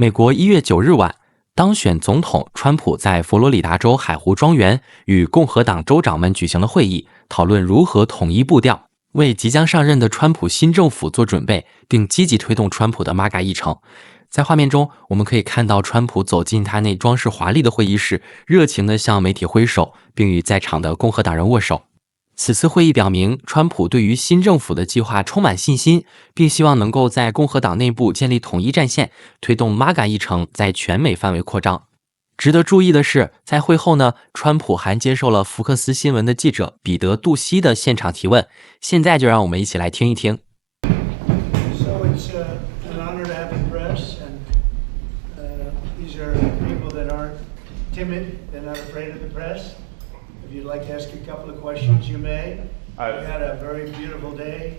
美国1月9日晚，当选总统川普在佛罗里达州海湖庄园与共和党州长们举行了会议，讨论如何统一步调，为即将上任的川普新政府做准备，并积极推动川普的 MAGA 议程。在画面中，我们可以看到川普走进他那装饰华丽的会议室，热情地向媒体挥手，并与在场的共和党人握手。此次会议表明，川普对于新政府的计划充满信心，并希望能够在共和党内部建立统一战线，推动 MAGA 议程在全美范围扩张。值得注意的是，在会后呢，川普还接受了福克斯新闻的记者彼得·杜西的现场提问。现在就让我们一起来听一听。If you'd like to ask a couple of questions, you may. We had a very beautiful day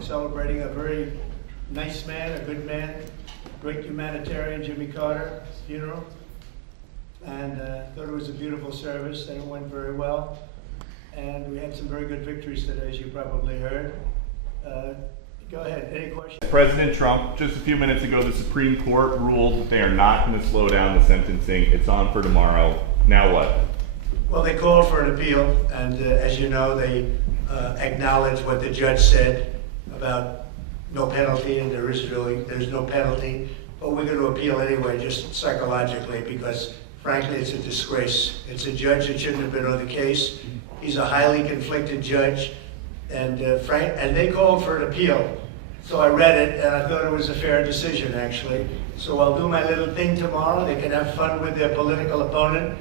celebrating a very nice man, a good man, great humanitarian, Jimmy Carter's funeral. And thought it was a beautiful service and it went very well. And we had some very good victories today, as you probably heard. Go ahead, any questions? President Trump, just a few minutes ago, the Supreme Court ruled that they are not going to slow down the sentencing. It's on for tomorrow. Now what? Well, they called for an appeal, and as you know, they acknowledged what the judge said about no penalty, and there's no penalty. But we're going to appeal anyway, just psychologically, because frankly, it's a disgrace. It's a judge that shouldn't have been on the case. He's a highly conflicted judge, and they called for an appeal. So I read it, and I thought it was a fair decision, actually. So I'll do my little thing tomorrow. They can have fun with their political opponent.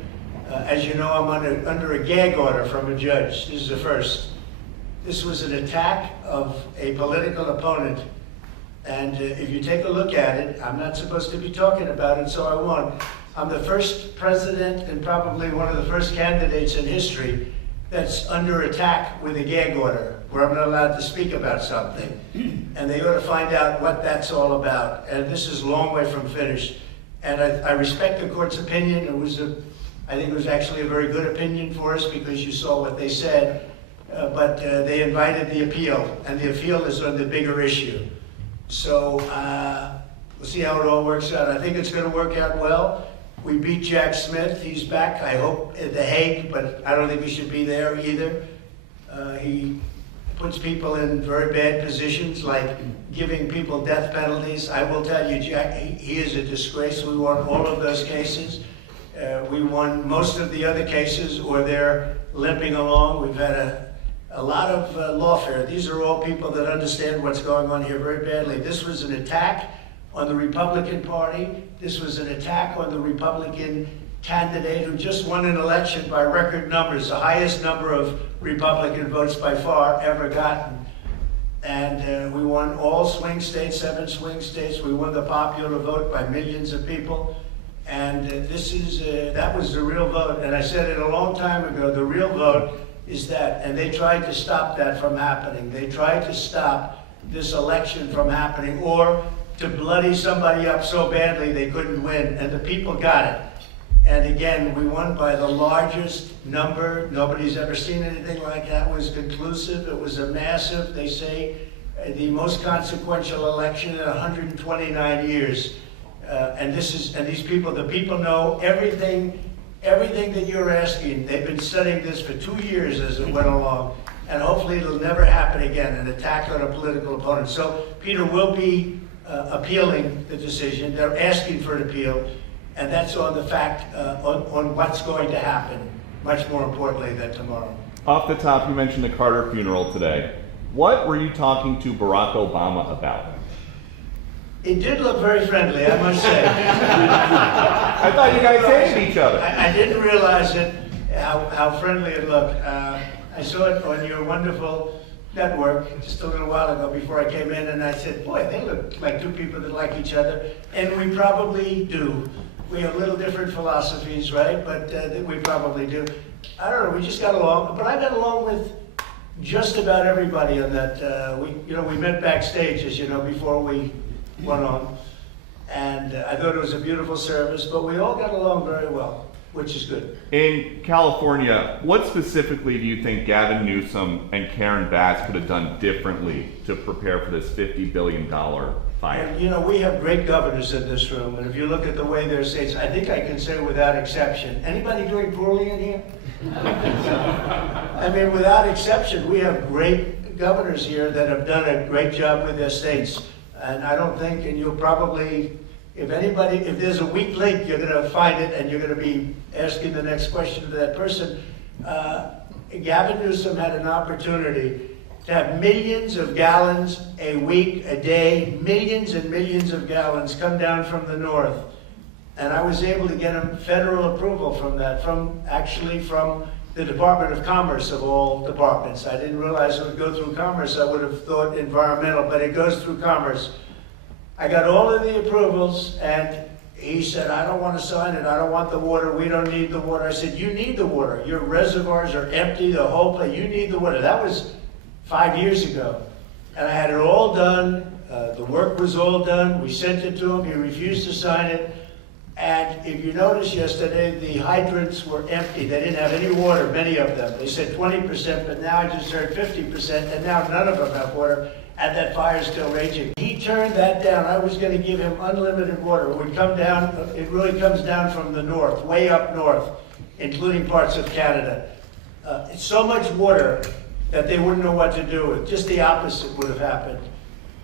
As you know, I'm under a gag order from a judge. This is the first. This was an attack of a political opponent. And if you take a look at it, I'm not supposed to be talking about it, so I won't. I'm the first president and probably one of the first candidates in history that's under attack with a gag order, where I'm not allowed to speak about something. And they ought to find out what that's all about. And this is a long way from finished. And I respect the court's opinion. I think it was actually a very good opinion for us because you saw what they said, but they invited the appeal, and the appeal is on the bigger issue. So we'll see how it all works out. I think it's going to work out well. We beat Jack Smith. He's back, I hope, at The Hague, but I don't think he should be there either. He puts people in very bad positions, like giving people death penalties. I will tell you, Jack, he is a disgrace. We won all of those cases. We won most of the other cases, or they're limping along. We've had a lot of lawfare. These are all people that understand what's going on here very badly. This was an attack on the Republican Party. This was an attack on the Republican candidate who just won an election by record numbers, the highest number of Republican votes by far ever gotten. And we won all swing states, 7 swing states. We won the popular vote by millions of people. And that was the real vote. And I said it a long time ago, the real vote is that. And they tried to stop that from happening. They tried to stop this election from happening, or to bloody somebody up so badly they couldn't win. And the people got it. And again, we won by the largest number. Nobody's ever seen anything like that. It was conclusive. It was a massive, they say, the most consequential election in 129 years. And these people, the people know everything that you're asking. They've been studying this for 2 years as it went along, and hopefully it'll never happen again, an attack on a political opponent. So Peter will be appealing the decision. They're asking for an appeal, and that's on the fact, on what's going to happen, much more importantly than tomorrow. Off the top, you mentioned the Carter funeral today. What were you talking to Barack Obama about? It did look very friendly, I must say. I thought you guys hated each other. I didn't realize it, how friendly it looked. I saw it on your wonderful network just a little while ago before I came in, and I said, boy, they look like two people that like each other. And we probably do. We have little different philosophies, right? But we probably do. I don't know, we just got along. But I got along with just about everybody on that. We met backstage, as you know, before we went on. And I thought it was a beautiful service, but we all got along very well. which is good. In California, what specifically do you think Gavin Newsom and Karen Bass could have done differently to prepare for this $50 billion fire? And, you know, we have great governors in this room, and if you look at the way their states, I think I can say without exception, anybody doing poorly in here? I mean, without exception, we have great governors here that have done a great job with their states. And I don't think, and you'll probably, if there's a weak link, you're going to find it, and you're going to be asking the next question to that person. Gavin Newsom had an opportunity to have millions of gallons a week, a day, millions and millions of gallons come down from the north. And I was able to get him federal approval from that, from the Department of Commerce of all departments. I didn't realize it would go through Commerce. I would have thought environmental, but it goes through Commerce. I got all of the approvals, and he said, I don't want to sign it. I don't want the water. We don't need the water. I said, you need the water. Your reservoirs are empty, the whole place. You need the water. That was 5 years ago. And I had it all done. The work was all done. We sent it to him. He refused to sign it. And if you noticed yesterday, the hydrants were empty. They didn't have any water, many of them. They said 20%, but now I just heard 50%, and now none of them have water, and that fire's still raging. He turned that down. I was going to give him unlimited water. It would come down, it really comes down from the north, way up north, including parts of Canada. It's so much water that they wouldn't know what to do with. Just the opposite would have happened.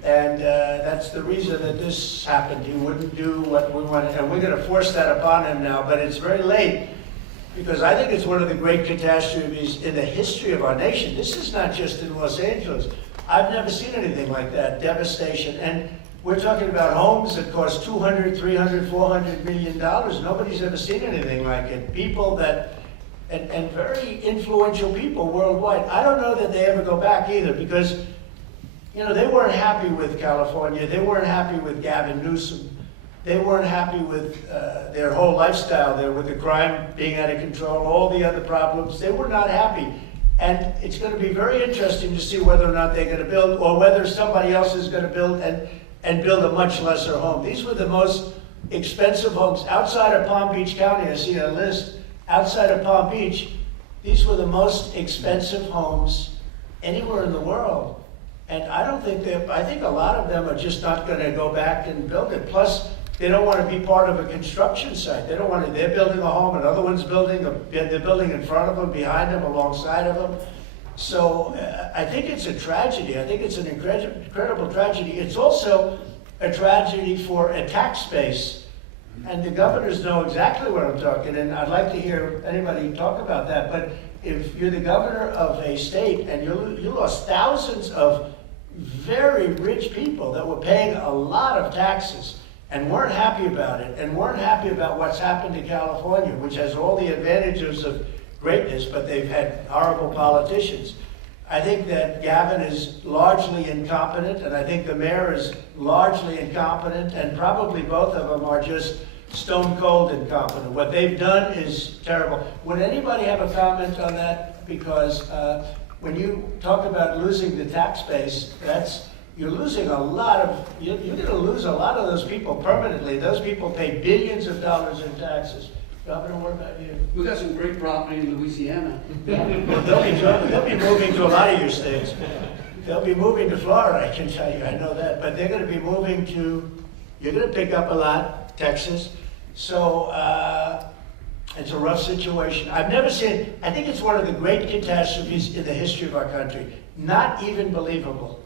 And that's the reason that this happened. He wouldn't do what we wanted, and we're going to force that upon him now, but it's very late, because I think it's one of the great catastrophes in the history of our nation. This is not just in Los Angeles. I've never seen anything like that, devastation. And we're talking about homes that cost $200, $300, $400 million. Nobody's ever seen anything like it. People that, and very influential people worldwide. I don't know that they ever go back either, because you know, they weren't happy with California. They weren't happy with Gavin Newsom. They weren't happy with their whole lifestyle there, with the crime being out of control, all the other problems. They were not happy. And it's going to be very interesting to see whether or not they're going to build, or whether somebody else is going to build and build a much lesser home. These were the most expensive homes outside of Palm Beach County. I see a list outside of Palm Beach. These were the most expensive homes anywhere in the world. And I don't think I think a lot of them are just not going to go back and build it. Plus, they don't want to be part of a construction site. They don't want to, they're building a home, another one's building, they're building in front of them, behind them, alongside of them. So I think it's a tragedy. I think it's an incredible tragedy. It's also a tragedy for a tax base. And the governors know exactly what I'm talking, and I'd like to hear anybody talk about that. But if you're the governor of a state and you lost thousands of very rich people that were paying a lot of taxes and weren't happy about it, and weren't happy about what's happened to California, which has all the advantages of greatness, but they've had horrible politicians. I think that Gavin is largely incompetent, and I think the mayor is largely incompetent, and probably both of them are just stone cold incompetent. What they've done is terrible. Would anybody have a comment on that? Because when you talk about losing the tax base, you're losing a lot of, you're going to lose a lot of those people permanently. Those people pay billions of dollars in taxes. Governor, what about you? We got some great property in Louisiana. Well, they'll be moving to a lot of your states. They'll be moving to Florida, I can tell you, I know that. But they're going to be moving to, you're going to pick up a lot, Texas. So it's a rough situation. I've never seen, I think it's one of the great catastrophes in the history of our country. Not even believable.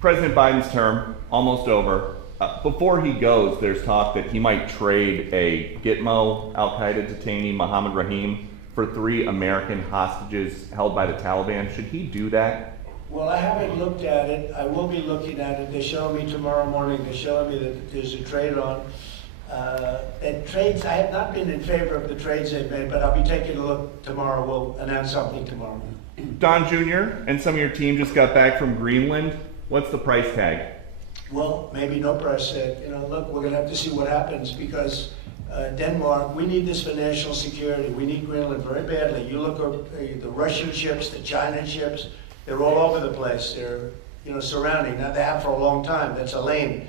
President Biden's term, almost over. Before he goes, there's talk that he might trade a Gitmo al-Qaeda detainee, Mohammed Rahim, for 3 American hostages held by the Taliban. Should he do that? Well, I haven't looked at it. I will be looking at it. They're showing me tomorrow morning. They're showing me that there's a trade on. And trades, I have not been in favor of the trades they've made, but I'll be taking a look tomorrow. We'll announce something tomorrow. Don Jr. and some of your team just got back from Greenland. What's the price tag? Well, maybe no price tag. Look, we're going to have to see what happens, because Denmark, we need this for national security. We need Greenland very badly. You look at the Russian ships, the China ships, they're all over the place. They're, surrounding. Now, they have for a long time. That's a lane.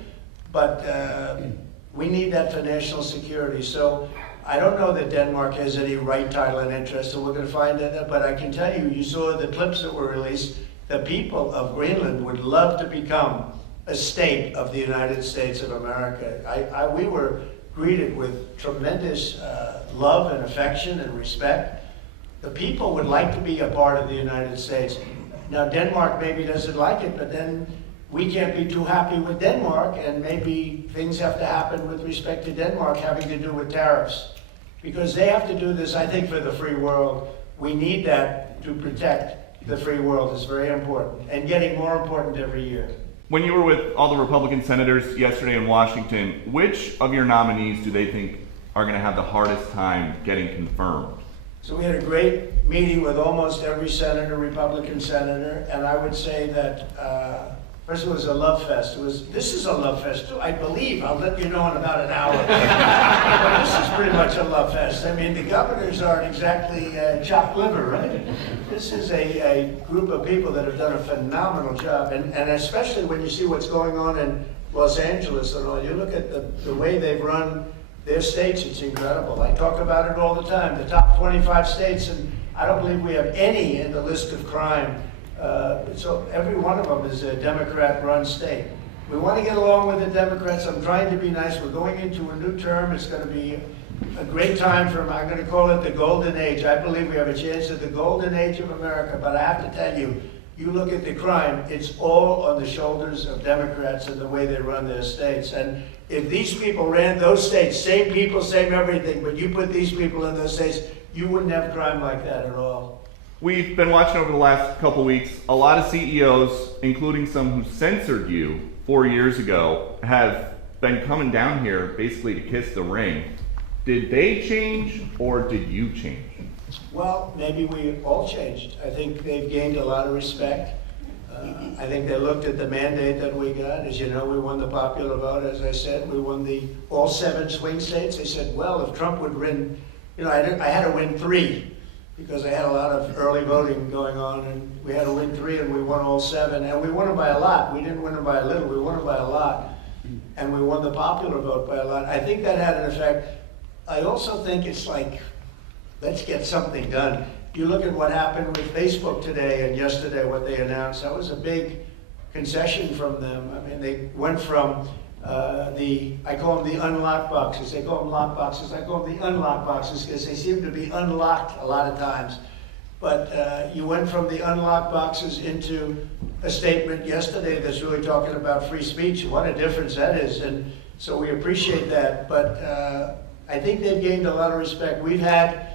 But we need that for national security. So I don't know that Denmark has any right, title, and interest, so we're going to find that. But I can tell you, you saw the clips that were released. The people of Greenland would love to become a state of the United States of America. We were greeted with tremendous love and affection and respect. The people would like to be a part of the United States. Now, Denmark maybe doesn't like it, but then we can't be too happy with Denmark, and maybe things have to happen with respect to Denmark having to do with tariffs. Because they have to do this, I think, for the free world. We need that to protect the free world. It's very important, and getting more important every year. When you were with all the Republican senators yesterday in Washington, which of your nominees do they think are going to have the hardest time getting confirmed? So we had a great meeting with almost every senator, Republican senator, and I would say that first it was a love fest. This is a love fest too, I believe. I'll let you know in about an hour. But this is pretty much a love fest. I mean, the governors aren't exactly chopped liver, right? This is a group of people that have done a phenomenal job, and especially when you see what's going on in Los Angeles and all. You look at the way they've run their states, it's incredible. I talk about it all the time. The top 25 states, and I don't believe we have any in the list of crime. So every one of them is a Democrat-run state. We want to get along with the Democrats. I'm trying to be nice. We're going into a new term. It's going to be a great time for them. I'm going to call it the golden age. I believe we have a chance at the golden age of America. But I have to tell you, you look at the crime, it's all on the shoulders of Democrats and the way they run their states. And if these people ran those states, same people, same everything, but you put these people in those states, you wouldn't have crime like that at all. We've been watching over the last couple weeks, a lot of CEOs, including some who censored you 4 years ago, have been coming down here basically to kiss the ring. Did they change or did you change? Well, maybe we all changed. I think they've gained a lot of respect. I think they looked at the mandate that we got. As you know, we won the popular vote, as I said. We won all 7 swing states. They said, well, if Trump would win, I had to win 3 because I had a lot of early voting going on, and we had to win 3, and we won all 7. And we won them by a lot. We didn't win them by a little. We won them by a lot. And we won the popular vote by a lot. I think that had an effect. I also think it's like, let's get something done. You look at what happened with Facebook today and yesterday, what they announced. That was a big concession from them. I mean, they went from I call them the unlocked boxes. They call them lock boxes. I call them the unlocked boxes because they seem to be unlocked a lot of times. But you went from the unlocked boxes into a statement yesterday that's really talking about free speech. What a difference that is. And so we appreciate that. But I think they've gained a lot of respect. We've had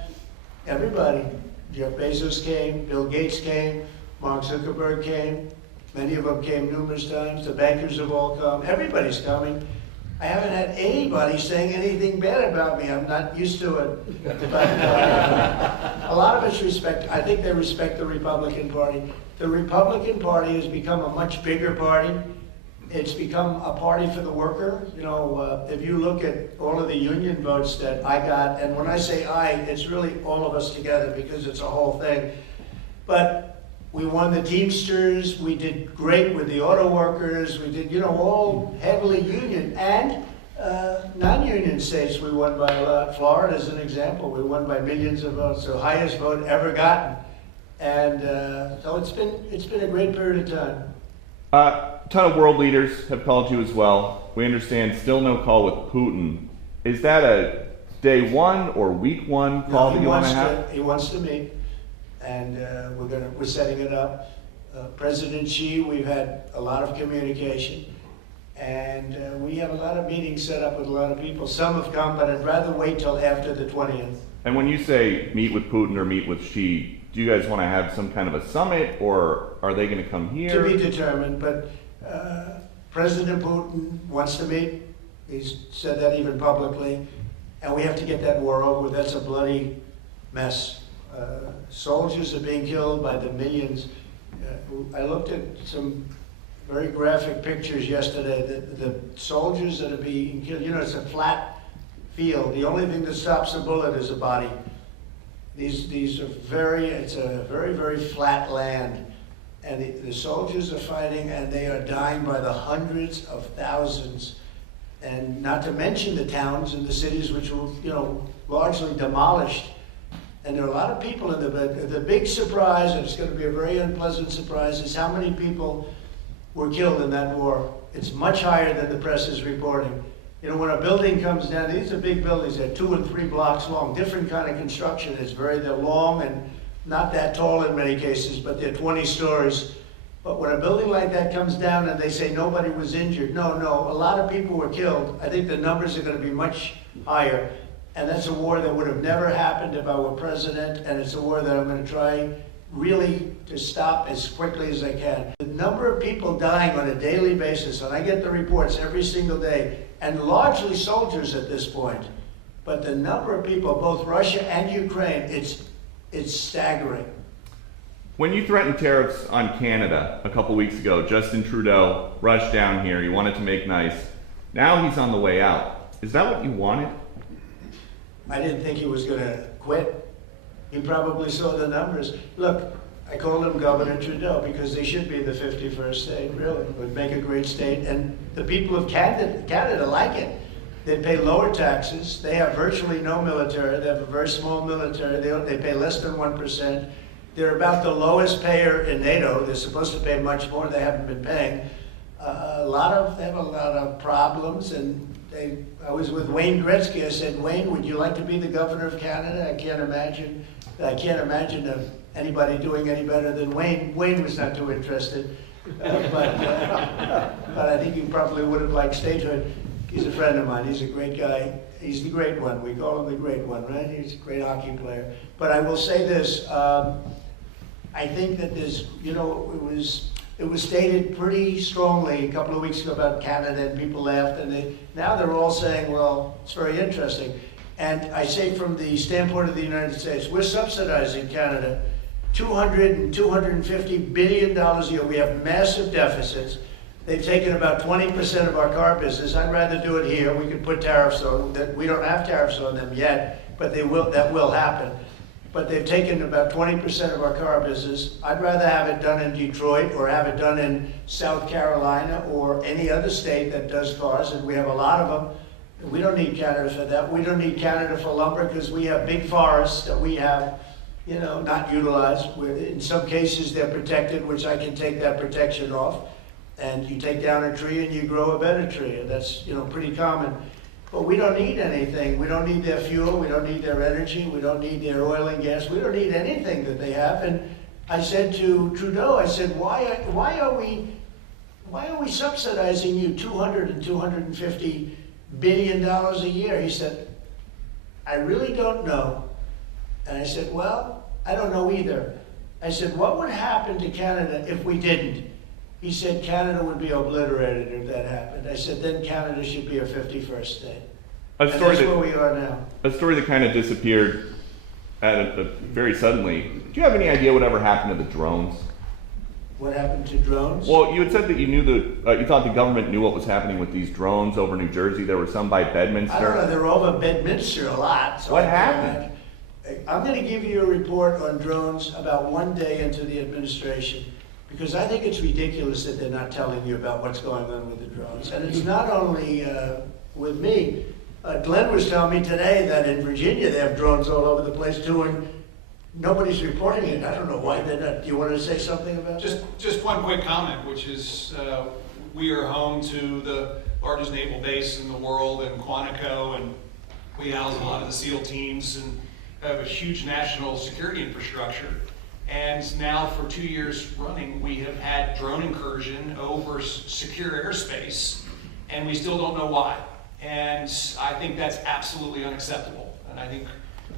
everybody. Jeff Bezos came, Bill Gates came, Mark Zuckerberg came. Many of them came numerous times. The bankers have all come. Everybody's coming. I haven't had anybody saying anything bad about me. I'm not used to it. But a lot of us respect. I think they respect the Republican Party. The Republican Party has become a much bigger party. It's become a party for the worker. If you look at all of the union votes that I got, and when I say I, it's really all of us together because it's a whole thing. But we won the Teamsters. We did great with the auto workers. We did, all heavily union and non-union states. We won by a lot. Florida is an example. We won by millions of votes, the highest vote ever gotten. And so it's been a great period of time. A ton of world leaders have called you as well. We understand still no call with Putin. Is that a day 1 or week 1 call that you want to have? He wants to meet, and we're setting it up. President Xi, we've had a lot of communication, and we have a lot of meetings set up with a lot of people. Some have come, but I'd rather wait till after the 20th. And when you say meet with Putin or meet with Xi, do you guys want to have some kind of a summit, or are they going to come here? To be determined, but President Putin wants to meet. He's said that even publicly, and we have to get that war over with. That's a bloody mess. Soldiers are being killed by the millions. I looked at some very graphic pictures yesterday. The soldiers that are being killed, it's a flat field. The only thing that stops a bullet is a body. These are it's a very, very flat land. And the soldiers are fighting, and they are dying by the hundreds of thousands. And not to mention the towns and the cities which were, largely demolished. And there are a lot of people in the big surprise, and it's going to be a very unpleasant surprise, is how many people were killed in that war. It's much higher than the press is reporting. When a building comes down, these are big buildings, they're 2 and 3 blocks long, different kind of construction. They're long and not that tall in many cases, but they're 20 stories. But when a building like that comes down and they say nobody was injured, no, a lot of people were killed. I think the numbers are going to be much higher. And that's a war that would have never happened if I were president, and it's a war that I'm going to try really to stop as quickly as I can. The number of people dying on a daily basis, and I get the reports every single day, and largely soldiers at this point, but the number of people, both Russia and Ukraine, it's staggering. When you threatened tariffs on Canada a couple weeks ago, Justin Trudeau rushed down here. He wanted to make nice. Now he's on the way out. Is that what you wanted? I didn't think he was going to quit. He probably saw the numbers. Look, I call him Governor Trudeau because they should be the 51st state, really. It would make a great state. And the people of Canada like it. They pay lower taxes. They have virtually no military. They have a very small military. They pay less than 1%. They're about the lowest payer in NATO. They're supposed to pay much more. They haven't been paying. They have a lot of problems. And I was with Wayne Gretzky. I said, Wayne, would you like to be the governor of Canada? I can't imagine anybody doing any better than Wayne. Wayne was not too interested, but I think he probably would have liked statehood. He's a friend of mine. He's a great guy. He's the great one. We call him the great one, right? He's a great hockey player. But I will say this. I think that there's, it was stated pretty strongly a couple of weeks ago about Canada, and people laughed, and now they're all saying, well, it's very interesting. And I say from the standpoint of the United States, we're subsidizing Canada $200 and $250 billion a year. We have massive deficits. They've taken about 20% of our car business. I'd rather do it here. We could put tariffs on that. We don't have tariffs on them yet, but that will happen. But they've taken about 20% of our car business. I'd rather have it done in Detroit or have it done in South Carolina or any other state that does cars, and we have a lot of them. We don't need Canada for that. We don't need Canada for lumber because we have big forests that we have, not utilized. In some cases, they're protected, which I can take that protection off. And you take down a tree and you grow a better tree, and that's pretty common. But we don't need anything. We don't need their fuel. We don't need their energy. We don't need their oil and gas. We don't need anything that they have. And I said to Trudeau, I said, why are we subsidizing you $200 and $250 billion a year? He said, I really don't know. And I said, well, I don't know either. I said, what would happen to Canada if we didn't? He said Canada would be obliterated if that happened. I said, then Canada should be a 51st state. And that's where we are now. A story that kind of disappeared very suddenly. Do you have any idea whatever happened to the drones? What happened to drones? Well, you had said that you thought the government knew what was happening with these drones over New Jersey. There were some by Bedminster. I don't know. They're over Bedminster a lot. So what happened? I'm going to give you a report on drones about one day into the administration, because I think it's ridiculous that they're not telling you about what's going on with the drones. And it's not only with me. Glenn was telling me today that in Virginia they have drones all over the place too, and nobody's reporting it. I don't know why they're not. Do you want to say something about that? Just one quick comment, which is we are home to the largest naval base in the world in Quantico, and we house a lot of the SEAL teams and have a huge national security infrastructure. And now for 2 years running, we have had drone incursion over secure airspace, and we still don't know why. And I think that's absolutely unacceptable. And I think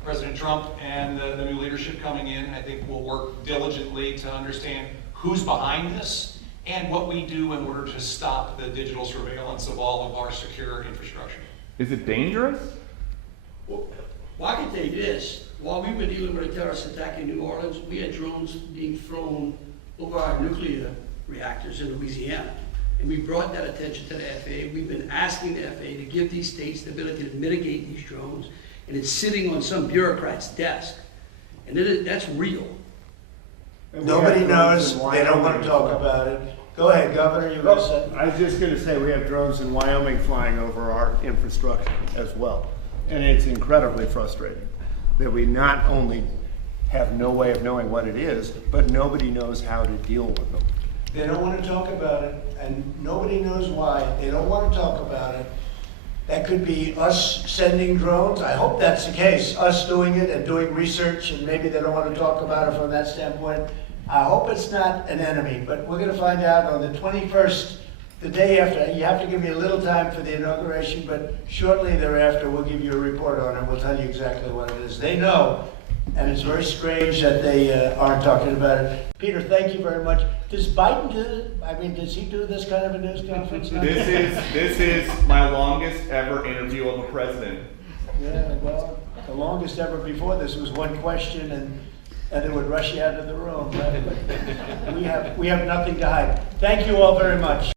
President Trump and the new leadership coming in, I think will work diligently to understand who's behind this and what we do in order to stop the digital surveillance of all of our secure infrastructure. Is it dangerous? Well, I can tell you this. While we were dealing with a terrorist attack in New Orleans, we had drones being thrown over our nuclear reactors in Louisiana. And we brought that attention to the FAA. We've been asking the FAA to give these states the ability to mitigate these drones. And it's sitting on some bureaucrat's desk. And that's real. Nobody knows. They don't want to talk about it. Go ahead, Governor, you were saying? I was just going to say we have drones in Wyoming flying over our infrastructure as well. And it's incredibly frustrating that we not only have no way of knowing what it is, but nobody knows how to deal with them. They don't want to talk about it, and nobody knows why. They don't want to talk about it. That could be us sending drones. I hope that's the case, us doing it and doing research, and maybe they don't want to talk about it from that standpoint. I hope it's not an enemy, but we're going to find out on the 21st, the day after. You have to give me a little time for the inauguration, but shortly thereafter, we'll give you a report on it. We'll tell you exactly what it is. They know, and it's very strange that they aren't talking about it. Peter, thank you very much. Does Biden do, I mean, does he do this kind of a news conference? This is my longest ever interview of a president. Yeah, well, the longest ever before this was one question, and they would rush you out of the room. Right? But we have nothing to hide. Thank you all very much.